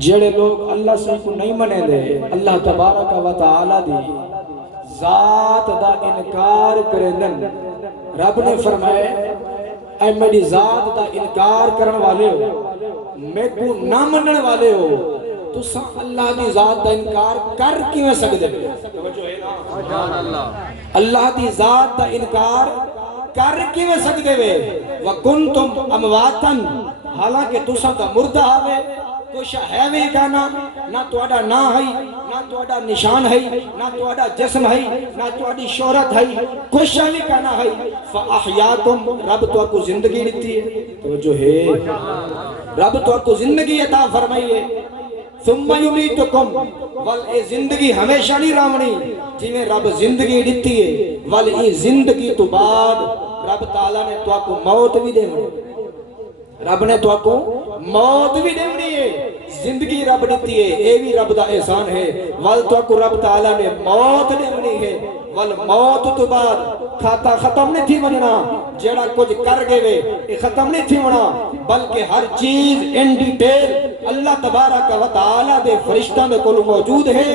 جڑے لوگ اللہ سے کو نہیں منے دے اللہ تبارک و تعالی دی ذات دا انکار کرن رب نے فرمائے اے میری ذات دا انکار کرن والے ہو میں کو نہ منن والے ہو تو سا اللہ دی ذات دا انکار کر کیوں سکتے اللہ دی ذات دا انکار کر کیوں سکتے وَكُنْتُمْ أَمْوَاتًا حالانکہ تُسا دا مردہ آوے کچھ ہے بھی کہنا نہ توڑا نہ ہے نہ توڑا نشان ہے نہ توڑا جسم ہے نہ توڑی شہرت ہے کچھ بھی کہنا ہے فَأَحْيَاكُمْ رب تو کو زندگی دیتی ہے تو جو ہے رب تو کو زندگی عطا فرمائیے ثم یمیتکم ول اے زندگی ہمیشہ نہیں رامنی جی میں رب زندگی دیتی ہے ول اے زندگی تو بعد رب تعالیٰ نے تو کو موت بھی دے رب نے تو کو موت بھی دینی ہے زندگی رب دیتی ہے اے بھی رب دا احسان ہے ول تو کو رب تعالیٰ نے موت دینی ہے ول موت تو بعد کھاتا ختم نہیں تھی مننا جیڑا کچھ کر گئے یہ ختم نہیں تھی منا بلکہ ہر چیز ان ڈیٹیل اللہ تبارک و تعالیٰ دے فرشتہ دے کل موجود ہے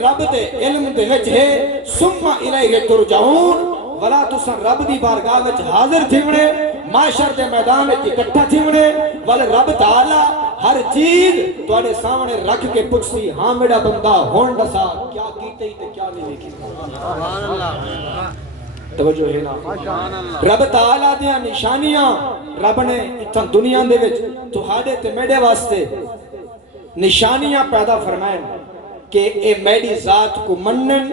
رب دے علم دے وچ ہے ثم الیہ ترجعون ولا تسن رب دی بارگاہ وچ حاضر تھیونے معاشر دے میدان وچ اکٹھا تھیونے ول رب تعالی ہر چیز تواڈے سامنے رکھ کے پوچھسی ہاں میرا بندہ ہن دسا کیا کیتے تے کیا نہیں کیتا سبحان اللہ توجہ ہے نا رب تعالی دی نشانیاں رب نے اتن دنیا دے وچ تہاڈے تے میرے واسطے نشانیاں پیدا فرمائیں کہ اے میری ذات کو منن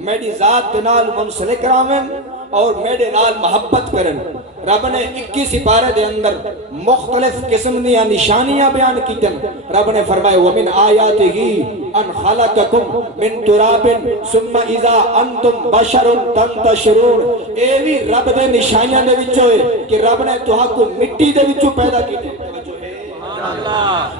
میری ذات نال منسلک راون اور میرے نال محبت کرن رب نے 21 سپارے دے اندر مختلف قسم دیا نشانیاں بیان کیتن رب نے فرمائے وَمِنْ آیَاتِهِ أَنْ خَلَقَكُمْ مِنْ تُرَابٍ ثُمَّ إِذَا أَنْتُمْ بَشَرٌ تَنْتَشِرُونَ اے بھی رب دے نشانیاں دے وچوں ہے کہ رب نے تہاں کو مٹی دے وچوں پیدا کیتے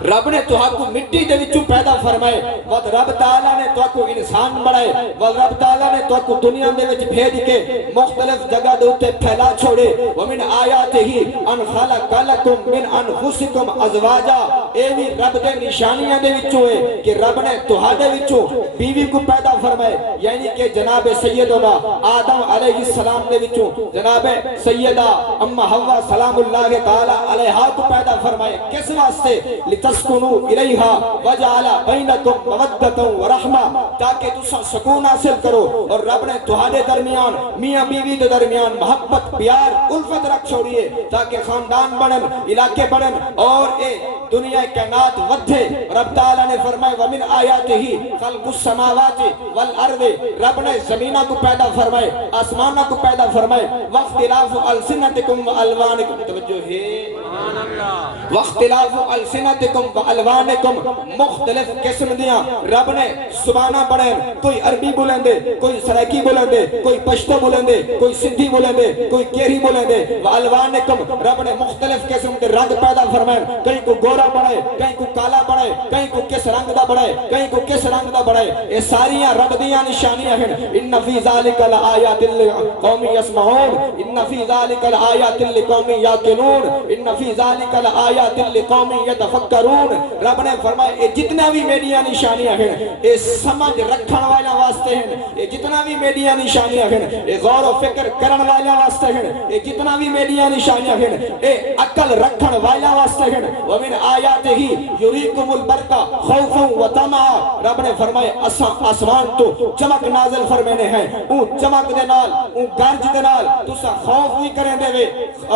رب نے تو کو مٹی دے وچوں پیدا فرمائے ود رب تعالیٰ نے تو کو انسان بڑھائے ود رب تعالیٰ نے تو کو دنیا دے وچ بھیج کے مختلف جگہ دے اوتے پھیلا چھوڑے ومن آیاتہ ان خلق لکم من انفسکم ازواجا اے بھی رب دے نشانیاں دے وچوں ہے کہ رب نے تہاڈے وچوں بیوی کو پیدا فرمائے یعنی کہ جناب سیدنا آدم علیہ السلام دے وچوں جناب سیدہ ام حوا سلام اللہ تعالی علیہا کو پیدا فرمائے کس واسطے لتسکنو الیہا وجعل بینکم مودۃ ورحمہ تاکہ تسا سکون حاصل کرو اور رب نے تہاڈے درمیان میاں بیوی دے درمیان محبت پیار الفت رکھ چھوڑیے تاکہ خاندان بنن علاقے بنن اور اے دنیا کائنات ودھے رب تعالیٰ نے فرمائے ومن آیاتہ خلق السماوات والارض رب نے زمینہ کو پیدا فرمائے آسمانہ کو پیدا فرمائے واختلاف السنتکم والوانکم توجہ ہے واختلاف السنتکم والوانکم مختلف قسم دیاں رب نے زباناں بڑھیں کوئی عربی بولیں دے کوئی سرائکی بولیں دے کوئی پشتو بولیں دے کوئی سندھی بولیں دے کوئی کیری بولیں دے والوانکم رب نے مختلف قسم کے رنگ پیدا فرمائیں کہیں کو گورا بڑھائے کہیں کو کالا بڑھائے کہیں کو کس رنگ دا بڑھائے کہیں کو کس رنگ دا بڑھائے یہ ساریاں رب دیاں نشانیاں ہیں ان فی ذالک الآیات لقوم یسمعون ان فی ذالک الآیات لقوم یعقلون ان فی ذالک الآیات لقوم یتفکرون رب نے فرمایا جتنا بھی میڈیا نشانیاں ہیں یہ سمجھ رکھن والا واسطے ہیں یہ جتنا بھی میڈیا نشانیاں ہیں یہ غور و فکر کرن والا واسطے ہیں یہ جتنا بھی میڈیا نشانیاں ہیں یہ عقل رکھن والا واسطے ہیں ومن آیاتہ یریکم البرق خوفا وطمعا رب نے فرمایا آسمان تو چمک نازل فرمینے ہیں اون چمک دے نال اون گرج دے نال تسا خوف بھی کریں دے وے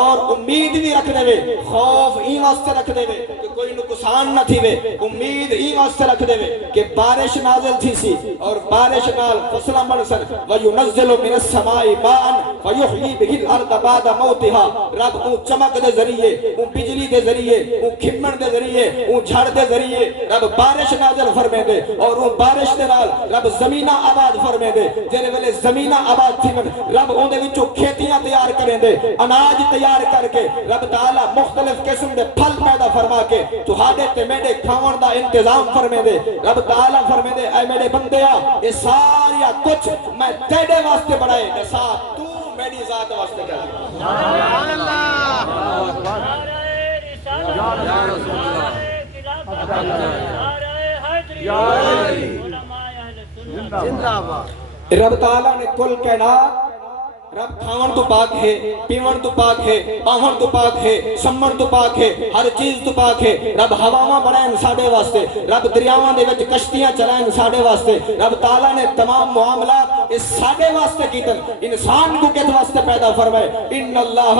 اور امید بھی رکھ دے وے خوف ای واسطے رکھ دے وے کہ کوئی نقصان نہ تھی وے امید ای واسطے رکھ دے وے کہ بارش نازل تھی سی اور بارش نال فصلہ منسن وَيُنَزِّلُ مِنَ السَّمَاءِ مَاءً فَيُحْيِي بِهِ الْأَرْضَ بَعْدَ مَوْتِهَا رب اون چمک دے ذریعے اون بجلی دے ذریعے اون کھمن دے ذریعے اون جھڑ دے ذریعے رب بارش نازل فرمے دے اور اون بارش دے نال رب زمینہ آباد فرمے دے جنہیں ویلے زمینہ آباد تھی من رب اون دے وچوں کھیتیاں تیار کریں دے اناج تیار کر کے رب تعالیٰ مختلف قسم دے پھل پیدا فرما کے تہاڈے تے میرے کھاون دا انتظام فرمے دے رب تعالیٰ فرمے دے اے میرے بندیا یہ ساریا کچھ میں تیرے واسطے بڑھائے نسا تو میری ذات واسطے کر سبحان اللہ رب تعالیٰ نے کل کائنات رب کھاون تو پاک ہے، پیون تو پاک ہے، باہن تو پاک ہے، سمن تو پاک ہے، ہر چیز تو پاک ہے۔ رب ہواواں بنائیں ساڈے واسطے، رب دریاواں دے وچ کشتیاں چلائیں ساڈے واسطے۔ رب تعالیٰ نے تمام معاملات اس ساڈے واسطے کیتن، انسان کو کس واسطے پیدا فرمائے؟ ان اللہ،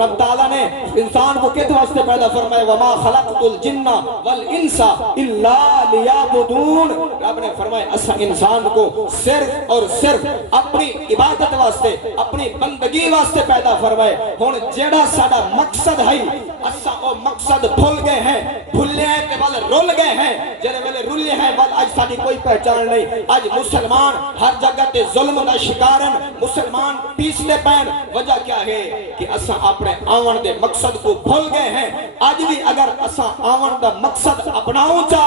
رب تعالیٰ نے انسان کو کس واسطے پیدا فرمائے؟ وما خلقت الجن والانس الا لیعبدون۔ رب نے فرمایا اسا انسان کو صرف اور صرف اپنی عبادت واسطے، اپنی بندگی واسطے پیدا فرمائے۔ ہن جیڑا ساڈا مقصد ہے اسا او مقصد بھول گئے ہیں، بھولے ہیں تے ول رول گئے ہیں۔ جڑے ویلے رولے ہیں ول اج ساڈی کوئی پہچان نہیں۔ اج مسلمان ہر جگہ تے ظلم دا شکار ہیں، مسلمان پیستے پین۔ وجہ کیا ہے کہ اسا اپنے آون دے مقصد کو بھول گئے ہیں۔ اج بھی اگر اسا آون دا مقصد اپناؤں چا،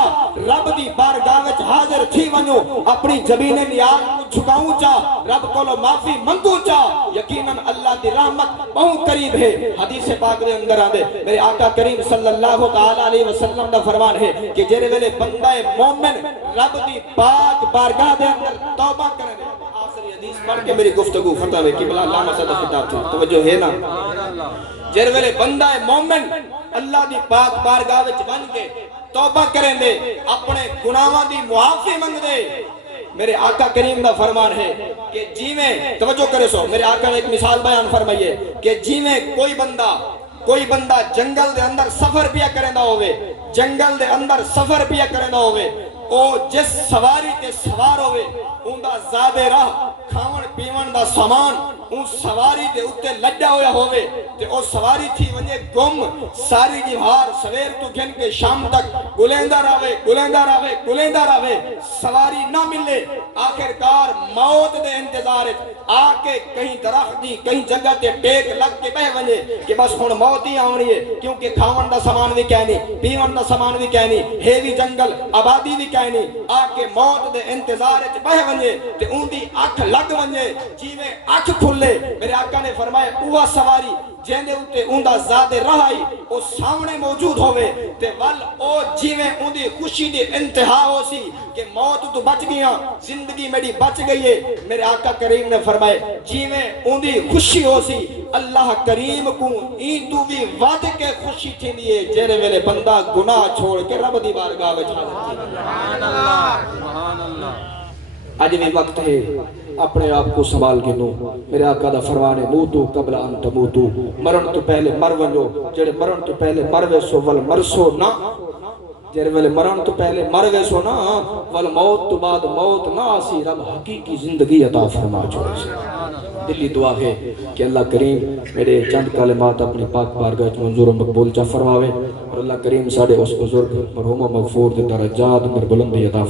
رب دی بارگاہ وچ حاضر تھی ونجو، اپنی جبین نیاز کو جھکاؤں چا، رب کولو معافی منگوں چا، یقیناً اللہ دی رحمت بہت قریب ہے۔ حدیث پاک دے اندر آندے میرے آقا کریم صلی اللہ علیہ وسلم دا فرمان ہے کہ جیرے ویلے بندہ مومن رب دی پاک بارگاہ دے اندر توبہ کرے۔ آخری حدیث پڑھ کے میری گفتگو ختم ہے کہ بلا اللہ مسجد خطاب تھی، توجہ ہے نا؟ جیرے ویلے بندہ مومن اللہ دی پاک بارگاہ وچ بن کے توبہ کریں دے، اپنے گناہاں دی معافی منگ دے، میرے آقا کریم دا فرمان ہے کہ جی میں توجہ کرے سو، میرے آقا نے ایک مثال بیان فرمائیے کہ جی میں کوئی بندہ جنگل دے اندر سفر پیا کرندا ہوئے، جنگل دے اندر سفر پیا کرندا ہوئے، او جس سواری تے سوار ہوئے اون دا زیادہ راہ کھاون پیون دا سامان اون سواری دے اتے لڈا ہویا ہوئے تے او سواری تھی ونجے گم، ساری جہار سویر تو گھن کے شام تک گلیندہ راوے، سواری نہ ملے، آخرکار موت دے انتظار آکے کہیں درخت دی کہیں جگہ تے ٹیک لگ کے بہ ونجے کہ بس ہن موت ہی آنی ہے، کیونکہ کھاون دا سامان بھی کہنی، پیون دا سامان بھی کہنی، ہیوی جنگل آبادی بھی کہنی، آکے موت دے انتظار بہ ونجے تے اون دی اکھ لگ ونجے، جیویں اکھ کھلے، میرے آقا نے فرمایا اوہ سواری جیندے اتے اون دا زیادہ رہائی او سامنے موجود ہوئے تے ول او جیویں اون دی خوشی دی انتہا ہو سی کہ موت تو بچ گیا، زندگی میری بچ گئی ہے۔ میرے آقا کریم نے فرمائے جیویں اون دی خوشی ہو سی اللہ کریم کو این تو بھی ود کے خوشی تھی دیئے جیرے ویلے بندہ گناہ چھوڑ کے رب دی بارگاہ وچ حاضر تھی۔ سبحان اللہ۔ آج بھی وقت ہے اپنے آپ کو سنبھال کے نو، میرے آقا دا فرمان ہے موتو قبل ان تموتو، مرن تو پہلے مر ونجو، جڑے مرن تو پہلے مروے سو ول مرسو نہ، جڑے ویلے مرن تو پہلے مروے سو نہ ول موت تو بعد موت نہ آسی، رب حقیقی زندگی عطا فرما چھوڑے سے۔ دلی دعا ہے کہ اللہ کریم میرے چند کلمات اپنی پاک بارگاہ منظور و مقبول چا فرماوے، اور اللہ کریم ساڑے اس بزرگ مرحوم و مغفور دے درجات پر بلندی عطا